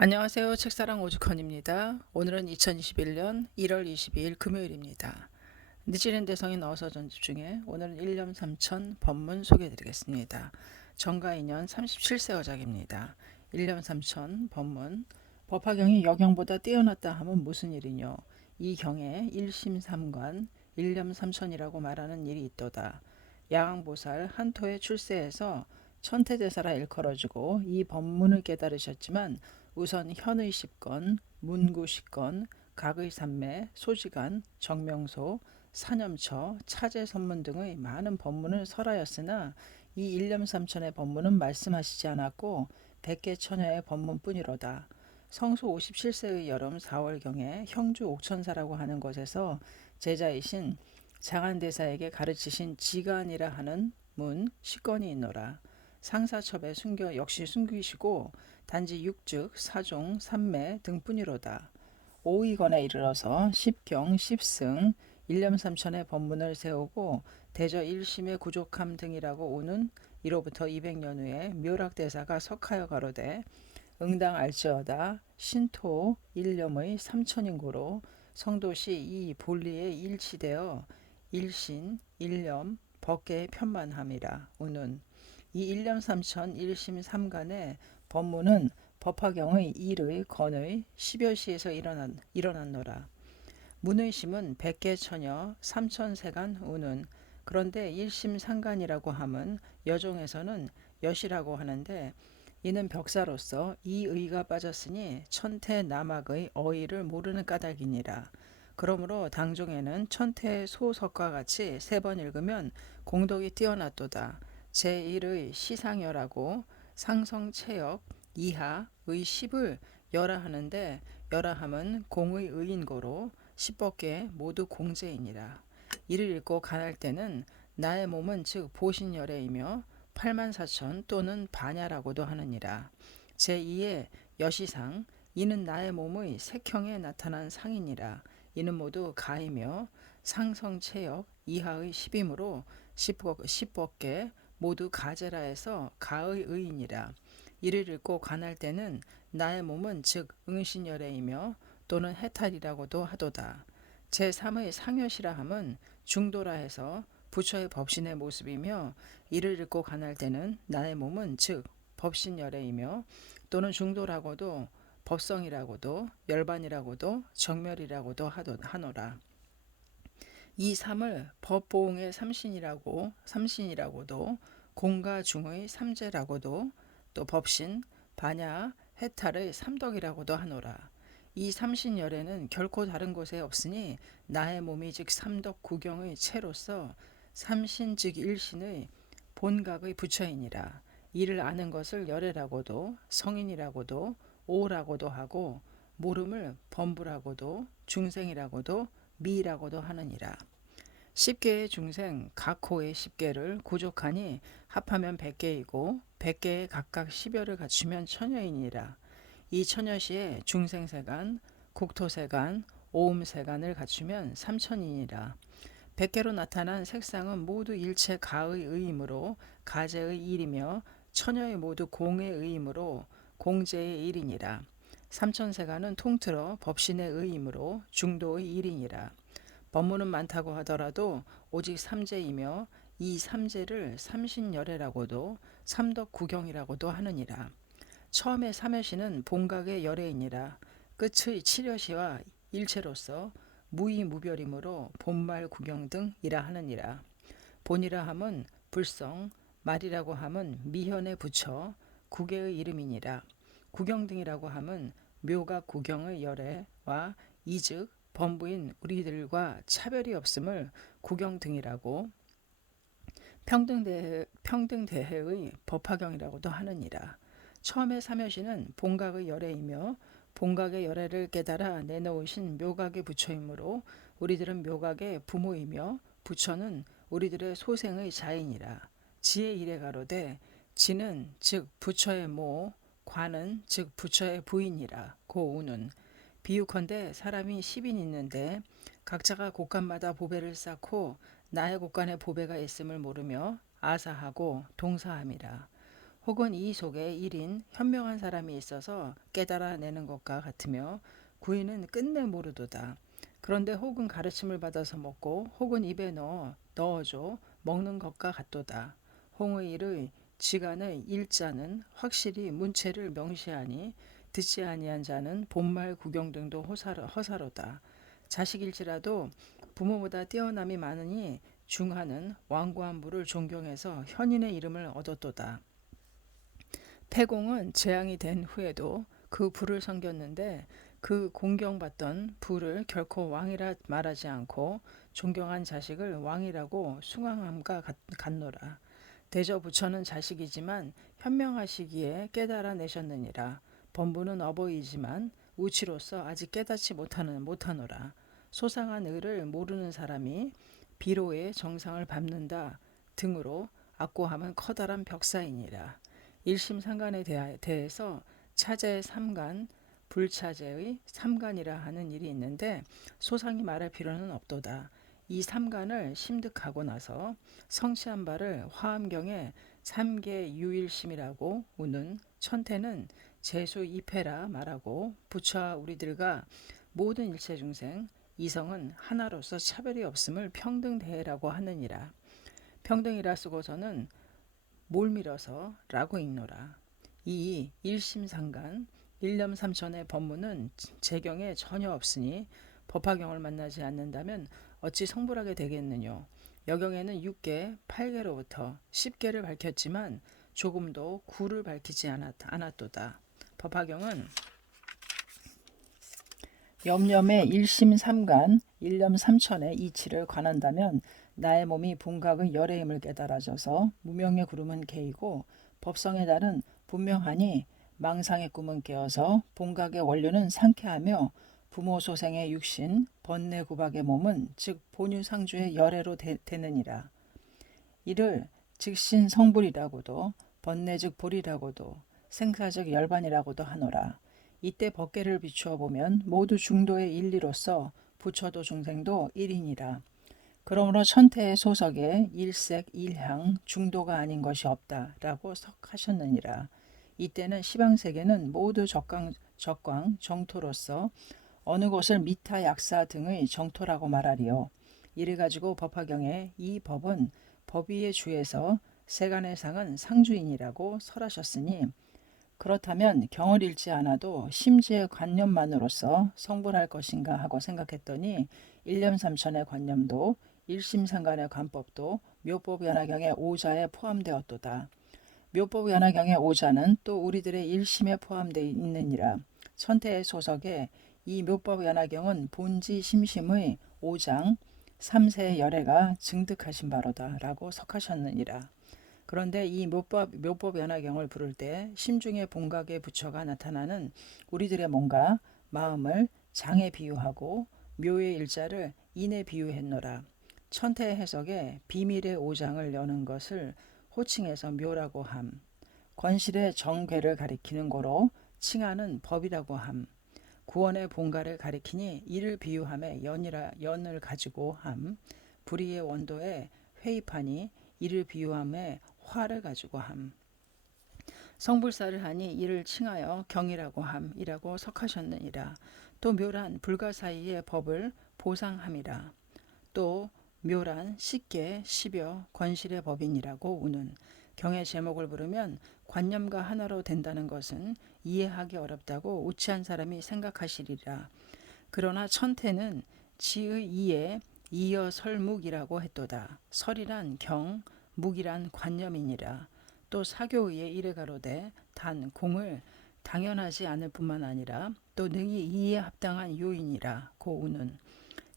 안녕하세요. 책사랑 오죽헌입니다. 오늘은 2021년 1월 22일 금요일입니다. 뉴질랜드 성인 어서 전집 중에 오늘은 1년 3천 법문 소개해드리겠습니다. 정가 2년 37세 여작입니다. 1년 3천 법문. 법화경이 여경보다 뛰어났다 하면 무슨 일이뇨? 이 경에 1심 3관 1년 3천이라고 말하는 일이 있도다. 야왕보살 한토에 출세해서 천태대사라 일컬어주고 이 법문을 깨달으셨지만 우선 현의 10건, 문구 10건, 각의 삼매, 소지간, 정명소, 사념처, 차제 선문 등의 많은 법문을 설하였으나 이 일념삼천의 법문은 말씀하시지 않았고 100개 처녀의 법문뿐이로다. 성수 57세의 여름 4월경에 형주 옥천사라고 하는 곳에서 제자이신 장안대사에게 가르치신 지간이라 하는 문 10건이 있노라. 상사첩에 숨겨 역시 숨기시고 단지 육즉, 사종, 삼매 등뿐이로다. 오의건에 이르러서 십경, 십승, 일념삼천의 법문을 세우고 대저 일심의 구족함 등이라고 오는 이로부터 200년 후에 묘락대사가 석하여 가로되 응당 알지어다 신토 일념의 삼천인고로 성도시 이 본리에 일치되어 일신, 일념, 법계의 편만함이라 우는 이 일념 삼천 일심 삼간의 법문은 법화경의 일의 건의 10여 시에서 일어났노라. 문의심은 백개 처녀 삼천세간 우는 그런데 일심상간이라고 함은 여종에서는 여시라고 하는데 이는 벽사로서 이 의가 빠졌으니 천태 남학의 어의를 모르는 까닭이니라. 그러므로 당종에는 천태의 소석과 같이 3번 읽으면 공덕이 뛰어났도다. 제1의 시상여라고 상성체역 이하의 10을 열하 하는데 열하함은 공의 의인고로 10법계 모두 공제이니라. 이를 읽고 간할 때는 나의 몸은 즉 보신열애이며 84,000 또는 반야라고도 하느니라. 제2의 여시상 이는 나의 몸의 색형에 나타난 상이니라. 이는 모두 가이며 상성체역 이하의 10이므로 10법계 모두 가제라 해서 가의 의인이라. 이를 읽고 간할 때는 나의 몸은 즉 응신열애이며 또는 해탈이라고도 하도다. 제3의 상여시라 함은 중도라 해서 부처의 법신의 모습이며 이를 읽고 간할 때는 나의 몸은 즉 법신열애이며 또는 중도라고도 법성이라고도 열반이라고도 정멸이라고도 하노라. 이 삼을 법보응의 삼신이라고도 공가중의 삼재라고도 또 법신, 반야, 해탈의 삼덕이라고도 하노라. 이 삼신열애는 결코 다른 곳에 없으니 나의 몸이 즉 삼덕 구경의 체로서 삼신 즉 일신의 본각의 부처이니라. 이를 아는 것을 열애라고도 성인이라고도 오라고도 하고 모름을 범부라고도 중생이라고도 미라고도 하느니라. 10개의 중생 각 호의 10개를 구족하니 합하면 100개이고 100개에 각각 10여를 갖추면 천여이니라. 이 천여시에 중생세간, 국토세간, 오음세간을 갖추면 삼천이니라. 100개로 나타난 색상은 모두 일체 가의 의이므로 가제의 일이며 천여의 모두 공의 의이므로 공제의 일이니라. 삼천세간은 통틀어 법신의 의이므로 중도의 일이니라. 법문은 많다고 하더라도 오직 삼재이며 이 삼재를 삼신열애라고도 삼덕구경이라고도 하느니라. 처음에 삼여시는 본각의 열애이니라. 끝의 칠여시와 일체로서 무이무별이므로 본말 구경 등이라 하느니라. 본이라 함은 불성, 말이라고 함은 미현의 부처, 국의 이름이니라. 구경 등이라고 함은 묘각 구경의 열애와 이즉 범부인 우리들과 차별이 없음을 구경 등이라고 평등대해의 법화경이라고도 하느니라. 처음에 삼여시는 본각의 열애이며 본각의 열애를 깨달아 내놓으신 묘각의 부처이므로 우리들은 묘각의 부모이며 부처는 우리들의 소생의 자인이라. 지의 이래 가로되 지는 즉 부처의 모, 관은 즉 부처의 부인이라. 고우는 비유컨대 사람이 10인 있는데 각자가 곳간마다 보배를 쌓고 나의 곳간에 보배가 있음을 모르며 아사하고 동사함이라. 혹은 이 속에 일인 현명한 사람이 있어서 깨달아내는 것과 같으며 구인은 끝내 모르도다. 그런데 혹은 가르침을 받아서 먹고 혹은 입에 넣어줘 먹는 것과 같도다. 홍의 일의 지간의 일자는 확실히 문체를 명시하니 듣지 아니한 자는 본말 구경 등도 허사로다. 자식일지라도 부모보다 뛰어남이 많으니 중하는 왕고한 부를 존경해서 현인의 이름을 얻었도다. 태공은 재앙이 된 후에도 그 부를 섬겼는데 그 공경받던 부를 결코 왕이라 말하지 않고 존경한 자식을 왕이라고 숭앙함과 같노라. 대저 부처는 자식이지만 현명하시기에 깨달아내셨느니라. 범부는 어버이지만 우치로서 아직 깨닫지 못하노라. 소상한 의를 모르는 사람이 비로의 정상을 밟는다 등으로 악고함은 커다란 벽사이니라. 일심상간에 대해서 차제의 삼간, 불차제의 삼간이라 하는 일이 있는데 소상히 말할 필요는 없도다. 이 삼간을 심득하고 나서 성취한 바를 화엄경에 삼계 유일심이라고 우는 천태는 제수 이패라 말하고 부처와 우리들과 모든 일체 중생 이성은 하나로서 차별이 없음을 평등대해라고 하느니라. 평등이라 쓰고서는 몰밀어서 라고 읽노라. 이 일심상간 일념삼천의 법문은 재경에 전혀 없으니 법화경을 만나지 않는다면 어찌 성불하게 되겠느뇨. 여경에는 6개, 8개로부터 10개를 밝혔지만 조금도 9를 밝히지 않았도다. 법화경은 염념의 일심삼간 일념삼천의 이치를 관한다면 나의 몸이 본각의 열애임을 깨달아져서 무명의 구름은 개이고 법성에 따른 분명하니 망상의 꿈은 깨어서 본각의 원료는 상쾌하며 부모 소생의 육신 번뇌 구박의 몸은 즉 본유상주의 열애로 되느니라. 이를 즉신 성불이라고도 번뇌 즉 볼이라고도 생사적 열반이라고도 하노라. 이때 법계를 비추어 보면 모두 중도의 일리로서 부처도 중생도 일이니라. 그러므로 천태의 소석에 일색, 일향, 중도가 아닌 것이 없다라고 석하셨느니라. 이때는 시방세계는 모두 적광, 정토로서 어느 곳을 미타, 약사 등의 정토라고 말하리요. 이를 가지고 법화경에 이 법은 법위의 주에서 세간의 상은 상주인이라고 설하셨으니 그렇다면 경을 읽지 않아도 심지의 관념만으로서 성불할 것인가 하고 생각했더니 일념삼천의 관념도 일심상간의 관법도 묘법연화경의 오자에 포함되었도다. 묘법연화경의 오자는 또 우리들의 일심에 포함되어 있느니라. 천태의 소석에 이 묘법연화경은 본지 심심의 5장 3세의 열애가 증득하신 바로다 라고 석하셨느니라. 그런데 이 묘법연화경을 부를 때 심중의 본각의 부처가 나타나는 우리들의 몸과 마음을 장에 비유하고 묘의 일자를 인에 비유했노라. 천태의 해석에 비밀의 오장을 여는 것을 호칭해서 묘라고 함. 권실의 정괴를 가리키는 거로 칭하는 법이라고 함. 구원의 본가를 가리키니 이를 비유함에 연을 가지고 함. 불의의 원도에 회의판이 이를 비유함에 화를 가지고 함. 성불사를 하니 이를 칭하여 경이라고 함이라고 석하셨느니라. 또 묘란 불가 사이의 법을 보상함이라. 또 묘란 식계, 십여, 권실의 법인이라고 우는 경의 제목을 부르면 관념과 하나로 된다는 것은 이해하기 어렵다고 우치한 사람이 생각하시리라. 그러나 천태는 지의 이에 이어 설묵이라고 했도다. 설이란 경, 묵이란 관념이니라. 또 사교의에 이래 가로되 단 공을 당연하지 않을 뿐만 아니라 또 능히 이에 합당한 요인이라 고우는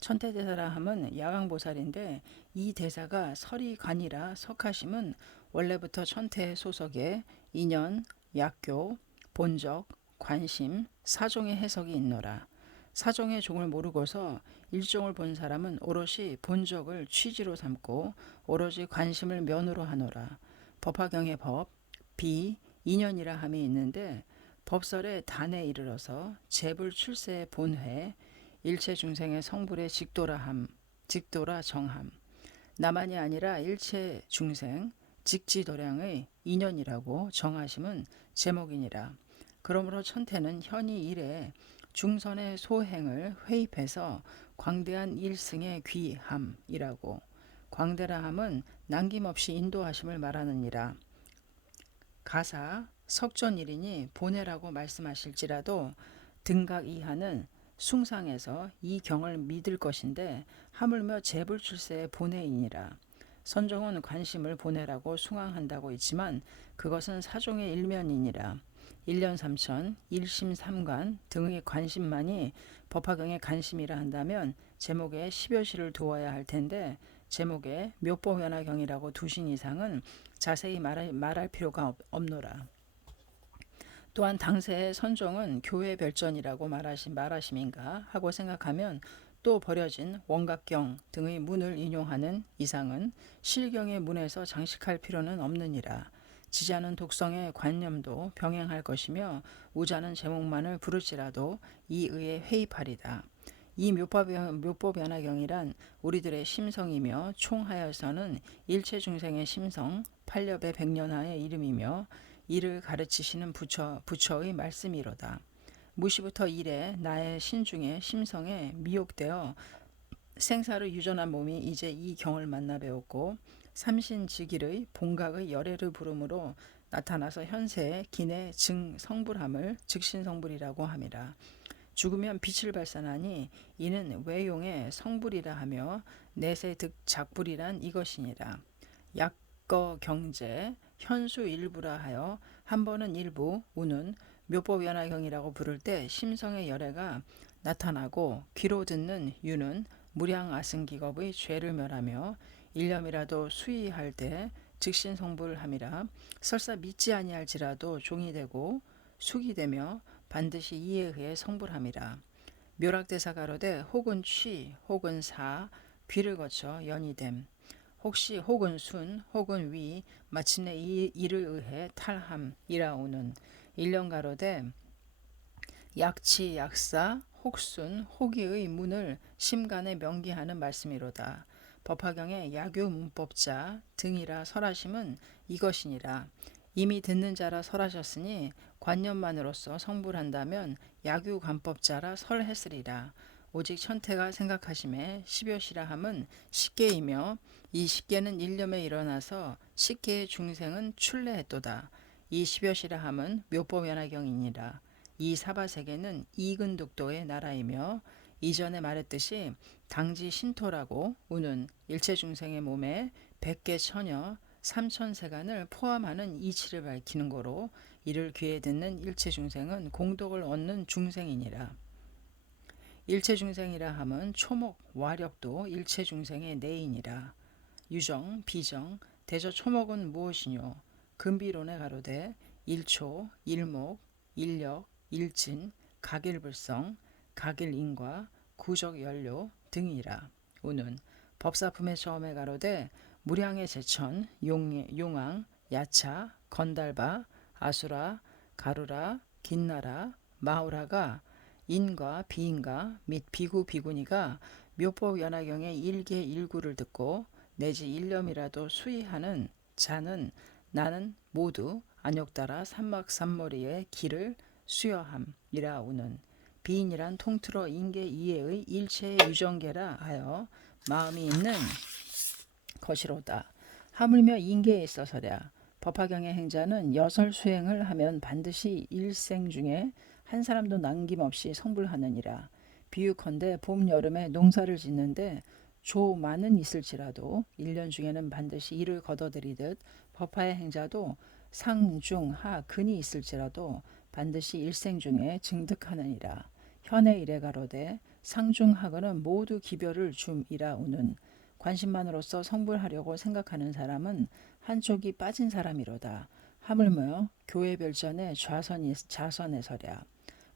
천태대사라 함은 야광보살인데 이 대사가 설이관이라 석하심은 원래부터 천태의 소석에 인연, 약교, 본적, 관심, 사종의 해석이 있노라. 사종의 종을 모르고서 일종을 본 사람은 오롯이 본적을 취지로 삼고 오로지 관심을 면으로 하노라. 법화경의 법, 비, 인연이라 함이 있는데 법설의 단에 이르러서 재불 출세의 본회, 일체 중생의 성불의 직도라 정함. 나만이 아니라 일체 중생, 직지도량의 인연이라고 정하심은 제목이니라. 그러므로 천태는 현이 이래 중선의 소행을 회입해서 광대한 일승의 귀함이라고. 광대라 함은 남김없이 인도하심을 말하느니라. 가사 석존일이니 보내라고 말씀하실지라도 등각 이하는 숭상에서 이 경을 믿을 것인데 하물며 재불출세의 보내이니라. 선종은 관심을 보내라고 숭앙한다고 있지만 그것은 사종의 일면이니라. 1년 3천, 일심 3관 등의 관심만이 법화경의 관심이라 한다면 제목에 10여 시를 두어야 할 텐데 제목에 묘법연화경이라고 두신 이상은 자세히 말할 필요가 없노라. 또한 당세의 선종은 교회 별전이라고 말하심인가 하고 생각하면 또 버려진 원각경 등의 문을 인용하는 이상은 실경의 문에서 장식할 필요는 없느니라. 지자는 독성의 관념도 병행할 것이며 우자는 제목만을 부를지라도 이 의에 회입하리다. 이 묘법연화경이란 우리들의 심성이며 총하여서는 일체중생의 심성 8렵의 백년하의 이름이며 이를 가르치시는 부처의 말씀이로다. 무시부터 이래 나의 신중에 심성에 미혹되어 생사를 유전한 몸이 이제 이 경을 만나 배웠고 삼신직일의 본각의 열애를 부름으로 나타나서 현세의 기내 증성불함을 즉신성불이라고 함이라. 죽으면 빛을 발산하니 이는 외용의 성불이라 하며 내세 득작불이란 이것이니라. 약거 경제 현수 일부라 하여 한 번은 일부 우는 묘법연화경이라고 부를 때 심성의 열애가 나타나고 귀로 듣는 유는 무량아승기겁의 죄를 멸하며 일념이라도 수의할 때 즉신성불함이라. 설사 믿지 아니할지라도 종이 되고 숙이 되며 반드시 이에 의해 성불함이라. 묘락대사 가로되 혹은 취 혹은 사 귀를 거쳐 연이됨. 혹시 혹은 순 혹은 위 마침내 이를 의해 탈함이라오는. 일령 가로되 약치 약사 혹순 혹이의 문을 심간에 명기하는 말씀이로다. 법화경의 야교 문법자 등이라 설하심은 이것이니라. 이미 듣는 자라 설하셨으니 관념만으로서 성불한다면 야교 관법자라 설했으리라. 오직 천태가 생각하심에 십여시라 함은 십계이며 이 십계는 일념에 일어나서 십계의 중생은 출래했도다. 이 십여시라 함은 묘법연화경이니라. 이 사바세계는 이근독도의 나라이며 이전에 말했듯이 당지 신토라고 우는 일체중생의 몸에 백계 천여 삼천세간을 포함하는 이치를 밝히는 거로 이를 귀에 듣는 일체중생은 공덕을 얻는 중생이니라. 일체중생이라 함은 초목 와력도 일체중생의 내인이라. 유정 비정 대저 초목은 무엇이뇨. 금비론에 가로되 일초 일목 일력 일진 각일불성 각일인과 구적연료 등이라. 우는 법사품의 처음에 가로되 무량의 제천 용왕 야차 건달바 아수라 가루라 긴나라 마우라가 인과 비인가 및 비구 비구니가 묘법연화경의 일계 일구를 듣고 내지 일념이라도 수의하는 자는 나는 모두 안욕따라 삼막삼머리의 길을 수여함이라 우는. 비인이란 통틀어 인계 이해의 일체의 유정계라 하여 마음이 있는 것이로다. 하물며 인계에 있어서랴. 법화경의 행자는 여설 수행을 하면 반드시 일생 중에 한 사람도 남김없이 성불하느니라. 비유컨대 봄 여름에 농사를 짓는데 조만은 있을지라도 1년 중에는 반드시 이를 거둬들이듯 법화의 행자도 상중하 근이 있을지라도 반드시 일생 중에 증득하느니라. 현의 이래 가로되 상중하근은 모두 기별을 줌이라 우는. 관심만으로서 성불하려고 생각하는 사람은 한쪽이 빠진 사람이로다. 하물며 교회 별전에 자선에서랴.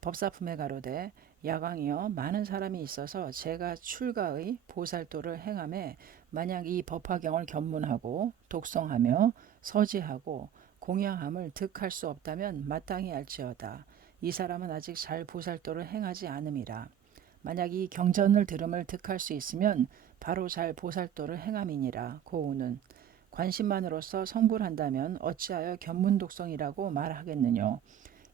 법사품에 가로되 야광이여 많은 사람이 있어서 제가 출가의 보살도를 행함에 만약 이 법화경을 견문하고 독성하며 서지하고 공양함을 득할 수 없다면 마땅히 알지어다. 이 사람은 아직 잘 보살도를 행하지 않음이라. 만약 이 경전을 들음을 득할 수 있으면 바로 잘 보살도를 행함이니라. 고우는 관심만으로써 성불한다면 어찌하여 견문독성이라고 말하겠느뇨.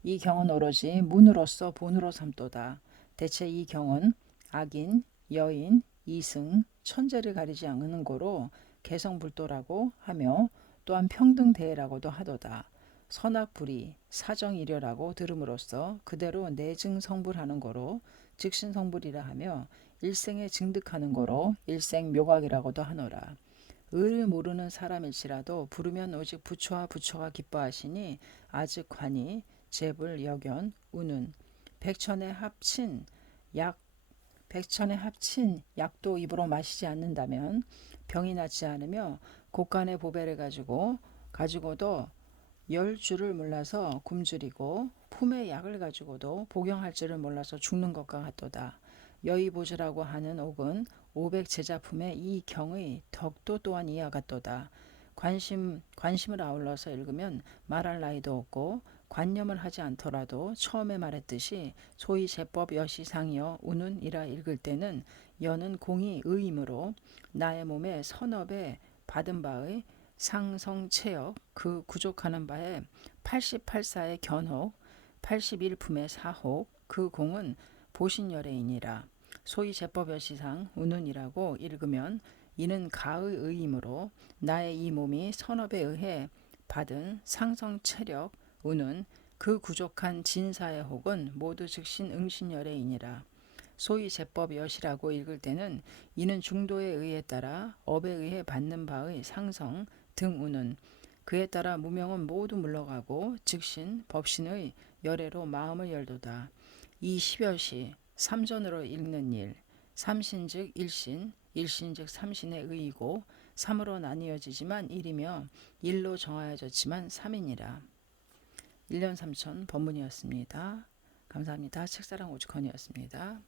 이 경은 오로지 문으로서 본으로 삼도다. 대체 이 경은 악인, 여인, 이승, 천재를 가리지 않는 고로 개성불도라고 하며 또한 평등대회라고도 하도다. 선악불의, 사정일io라고 들음으로써 그대로 내증성불하는 거로 즉신성불이라 하며 일생에 증득하는 거로 일생묘각이라고도 하노라. 의를 모르는 사람일지라도 부르면 오직 부처와 부처가 기뻐하시니 아즉 관이 재불 여견 우는 약 백천에 합친 약도 입으로 마시지 않는다면 병이 낫지 않으며 곳간의 보배를 가지고도 10줄을 몰라서 굶주리고 품의 약을 가지고도 복용할 줄을 몰라서 죽는 것과 같도다. 여의보주라고 하는 옥은 500제자품의 이 경의 덕도 또한 이와 같도다. 관심을 아울러서 읽으면 말할 나위도 없고 관념을 하지 않더라도 처음에 말했듯이 소위 제법 여시상여 우는이라 읽을 때는 여는 공이 의이므로 나의 몸에 선업에 받은 바의 상성체역 그 구족하는 바에 88사의 견혹 81품의 사혹 그 공은 보신열애이니라. 소위 제법여시상 운운이라고 읽으면 이는 가의 의이므로 나의 이 몸이 선업에 의해 받은 상성체력 운은 그 구족한 진사의 혹은 모두 즉신 응신열애이니라. 소위 제법여시라고 읽을 때는 이는 중도에 의해 따라 업에 의해 받는 바의 상성 등운은 그에 따라 무명은 모두 물러가고 즉신 법신의 열애로 마음을 열도다. 이 십여시 삼전으로 읽는 일 삼신즉 일신 일신즉 삼신의 의이고 삼으로 나뉘어지지만 일이며 일로 정하여졌지만 삼이니라. 1년 3천 법문이었습니다. 감사합니다. 책사랑 오죽헌이었습니다.